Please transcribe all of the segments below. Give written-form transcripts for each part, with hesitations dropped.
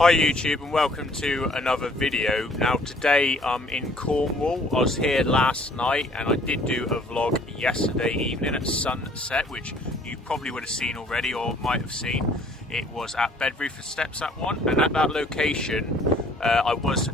Hi YouTube and welcome to another video. Now today I'm in Cornwall. I was here last night and I did do a vlog yesterday evening at sunset, which you probably would have seen already or might have seen. It was at Bedroof and Steps, that one, and at that location I was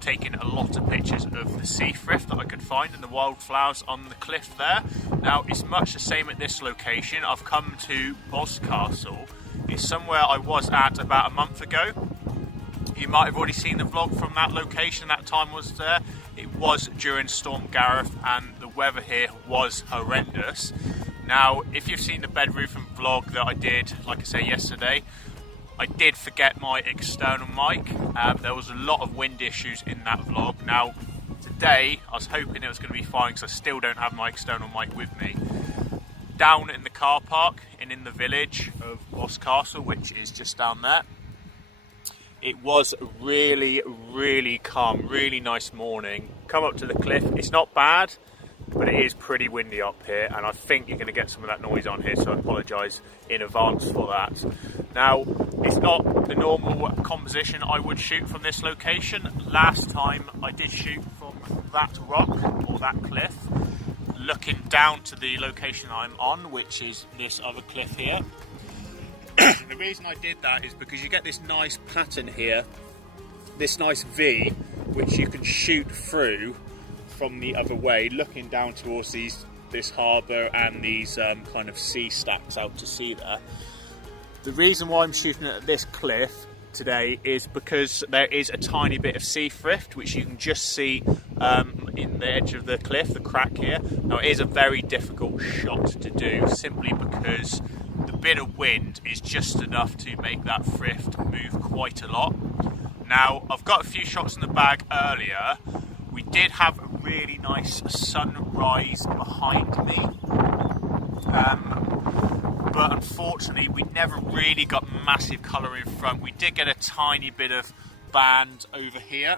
taking a lot of pictures of the Sea Thrift that I could find and the wildflowers on the cliff there. Now it's much the same at this location. I've come to Boscastle. It's somewhere I was at about a month ago. You might have already seen the vlog from that location. That time was there. It was during Storm Gareth and the weather here was horrendous. Now, if you've seen the bedroofing vlog that I did, like I say, yesterday, I did forget my external mic. There was a lot of wind issues in that vlog. Now, today, I was hoping it was going to be fine because I still don't have my external mic with me. Down in the car park and in the village of Boscastle, which is just down there, it was really calm, really nice morning. Come up to the cliff, it's not bad, but it is pretty windy up here, and I think you're going to get some of that noise on here, so I apologise in advance for that. Now, it's not the normal composition I would shoot from this location. Last time I did shoot from that rock, or that cliff, looking down to the location I'm on, which is this other cliff here. The reason I did that is because you get this nice pattern here, this nice V, which you can shoot through from the other way, looking down towards this harbour and these kind of sea stacks out to sea there. The reason why I'm shooting at this cliff today is because there is a tiny bit of Sea Thrift, which you can just see in the edge of the cliff, the crack here. Now it is a very difficult shot to do, simply because the bit of wind is just enough to make that thrift move quite a lot. Now, I've got a few shots in the bag earlier. We did have a really nice sunrise behind me, but unfortunately we never really got massive colour in front. We did get a tiny bit of band over here,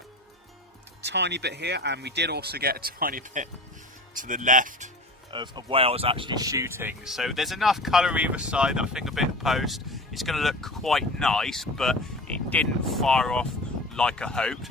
tiny bit here, and we did also get a tiny bit to the left of where I was actually shooting. So there's enough colour either side that I think a bit of post it's going to look quite nice, but it didn't fire off like I hoped.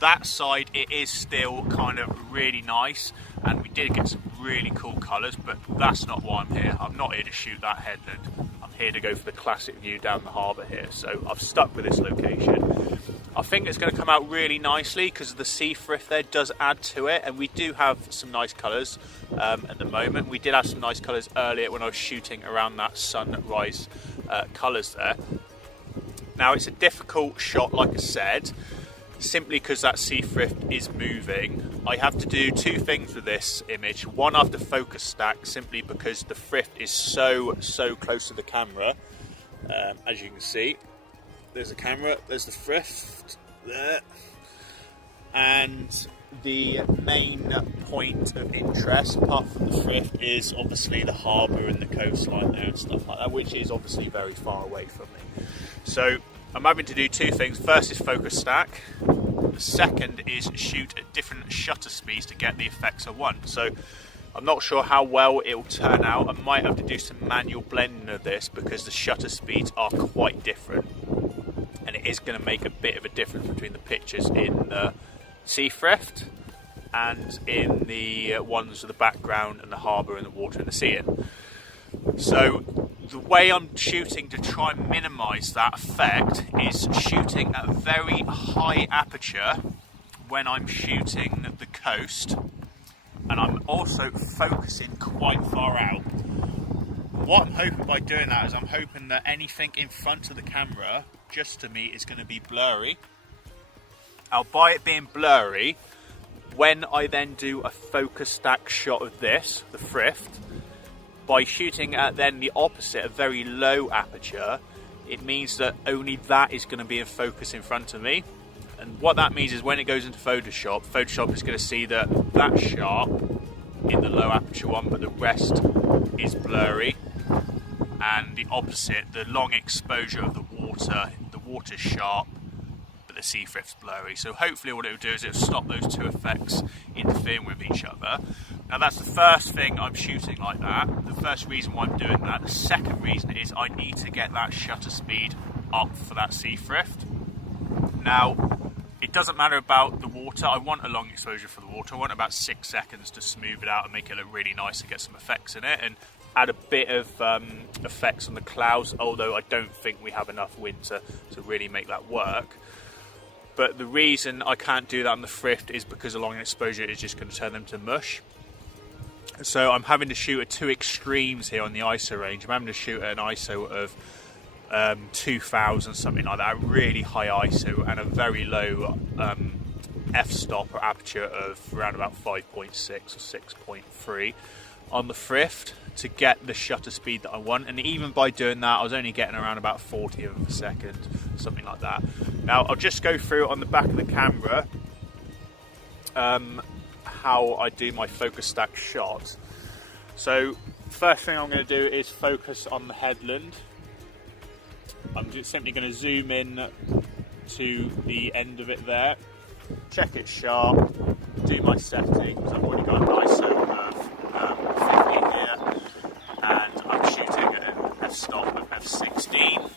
That side, it is still kind of really nice, and we did get some really cool colours, but that's not why I'm here. I'm not here to shoot that headland. I'm here to go for the classic view down the harbour here. So I've stuck with this location. I think it's going to come out really nicely because the Sea Thrift there does add to it, and we do have some nice colours at the moment. We did have some nice colours earlier when I was shooting around that sunrise colours there. Now it's a difficult shot, like I said, simply because that Sea Thrift is moving. I have to do two things with this image. One, I have to focus stack, simply because the thrift is so close to the camera. As you can see, there's the camera, there's the thrift there, and the main point of interest apart from the thrift is obviously the harbour and the coastline there and stuff like that, which is obviously very far away from me. So I'm having to do two things. First is focus stack. The second is shoot at different shutter speeds to get the effects I want. So I'm not sure how well it will turn out. I might have to do some manual blending of this because the shutter speeds are quite different, and it is going to make a bit of a difference between the pictures in the Sea Thrift and in the ones with the background and the harbour and the water and the sea in. So the way I'm shooting to try and minimise that effect is shooting at a very high aperture when I'm shooting the coast, and I'm also focusing quite far out. What I'm hoping by doing that is I'm hoping that anything in front of the camera just to me is going to be blurry. By it being blurry, when I then do a focus stack shot of this, the thrift, by shooting at then the opposite, a very low aperture, it means that only that is going to be in focus in front of me. And what that means is when it goes into Photoshop, Photoshop is going to see that sharp in the low aperture one, but the rest is blurry. And the opposite, the long exposure of the water's sharp, but the Sea Thrift's blurry. So hopefully what it will do is it will stop those two effects interfering with each other. Now that's the first thing I'm shooting like that, the first reason why I'm doing that. The second reason is I need to get that shutter speed up for that Sea Thrift. Now, it doesn't matter about the water. I want a long exposure for the water. I want about 6 seconds to smooth it out and make it look really nice and get some effects in it, and add a bit of effects on the clouds, although I don't think we have enough wind to really make that work. But the reason I can't do that on the Thrift is because a long exposure is just going to turn them to mush. So I'm having to shoot at two extremes here on the ISO range. I'm having to shoot at an ISO of 2000, something like that, really high ISO, and a very low f-stop or aperture of around about 5.6 or 6.3 on the Thrift to get the shutter speed that I want. And even by doing that, I was only getting around about 40 of a second, something like that. Now I'll just go through on the back of the camera how I do my focus stack shot. So first thing I'm going to do is focus on the headland. I'm just simply going to zoom in to the end of it there, check it sharp, do my settings. I've already got an ISO of 50 here, and I'm shooting at an f-stop of f16.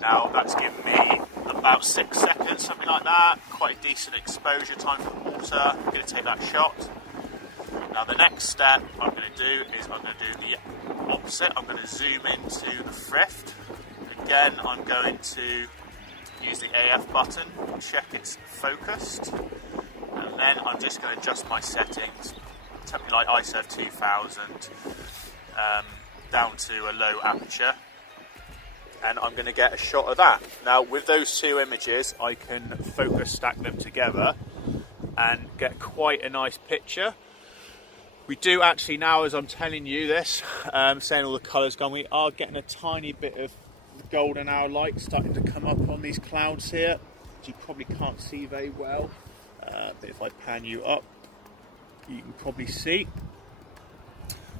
Now that's given me about 6 seconds, something like that, quite a decent exposure time for the water. I'm going to take that shot. Now the next step I'm going to do is I'm going to do the opposite. I'm going to zoom into the Thrift. Again, I'm going to use the AF button, check it's focused, and then I'm just going to adjust my settings, something like ISO of 2000, down to a low aperture, and I'm going to get a shot of that. Now with those two images I can focus stack them together and get quite a nice picture. We do actually now, as I'm telling you this, saying all the colours gone, we are getting a tiny bit of golden hour light starting to come up on these clouds here, which you probably can't see very well, but if I pan you up you can probably see.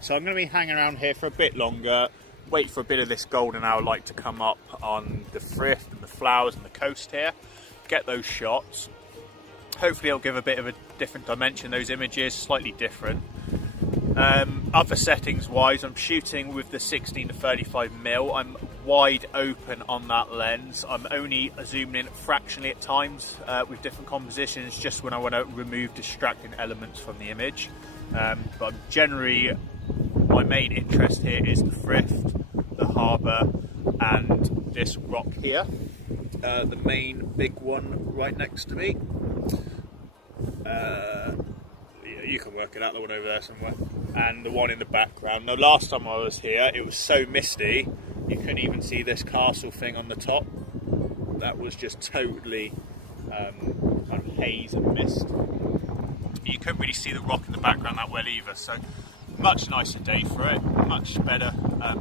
So I'm going to be hanging around here for a bit longer, wait for a bit of this golden hour light to come up on the Thrift and the flowers and the coast here, get those shots. Hopefully it'll give a bit of a different dimension, those images, slightly different. Other settings wise, I'm shooting with the 16 to 35mm. I'm wide open on that lens. I'm only zooming in fractionally at times with different compositions, just when I want to remove distracting elements from the image. But generally, my main interest here is the Thrift, the harbour, and this rock here. The main big one right next to me. You can work it out, the one over there somewhere, and the one in the background. Now last time I was here it was so misty you couldn't even see this castle thing on the top. That was just totally kind of haze and mist. You couldn't really see the rock in the background that well either, so much nicer day for it, much better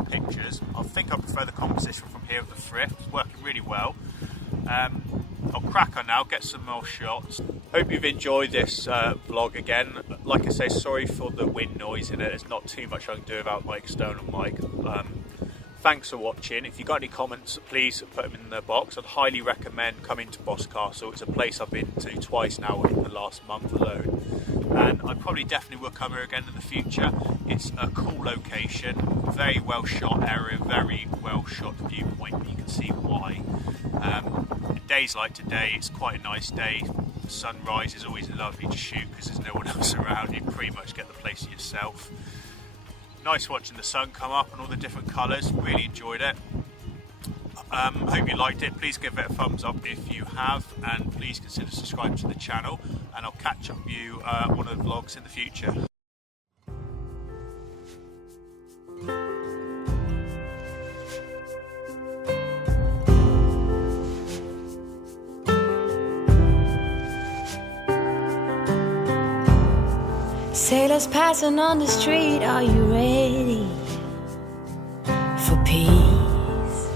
pictures. I think I prefer the composition from here with the Thrift. It's working really well. I'll crack on now, get some more shots. Hope you've enjoyed this vlog again. Like I say, sorry for the wind noise in it. There's not too much I can do about my external mic. Thanks for watching. If you've got any comments, please put them in the box. I'd highly recommend coming to Boscastle. It's a place I've been to twice now in the last month alone, and I probably definitely will come here again in the future. It's a cool location, very well shot area, very well shot viewpoint. You can see why. Days like today, it's quite a nice day. Sunrise is always lovely to shoot because there's no one else around. You pretty much get the place to yourself. Nice watching the sun come up and all the different colours. Really enjoyed it. Hope you liked it. Please give it a thumbs up if you have, and please consider subscribing to the channel, and I'll catch up with you one of the vlogs in the future. Sailors passing on the street, are you ready for peace?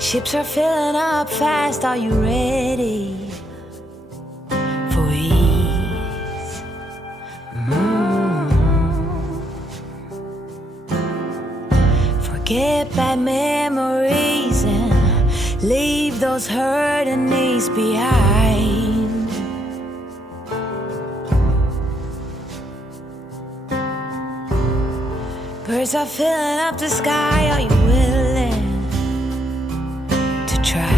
Ships are filling up fast, are you ready for ease? Forget bad memories and leave those hurting knees behind. Birds are filling up the sky. Are you willing to try?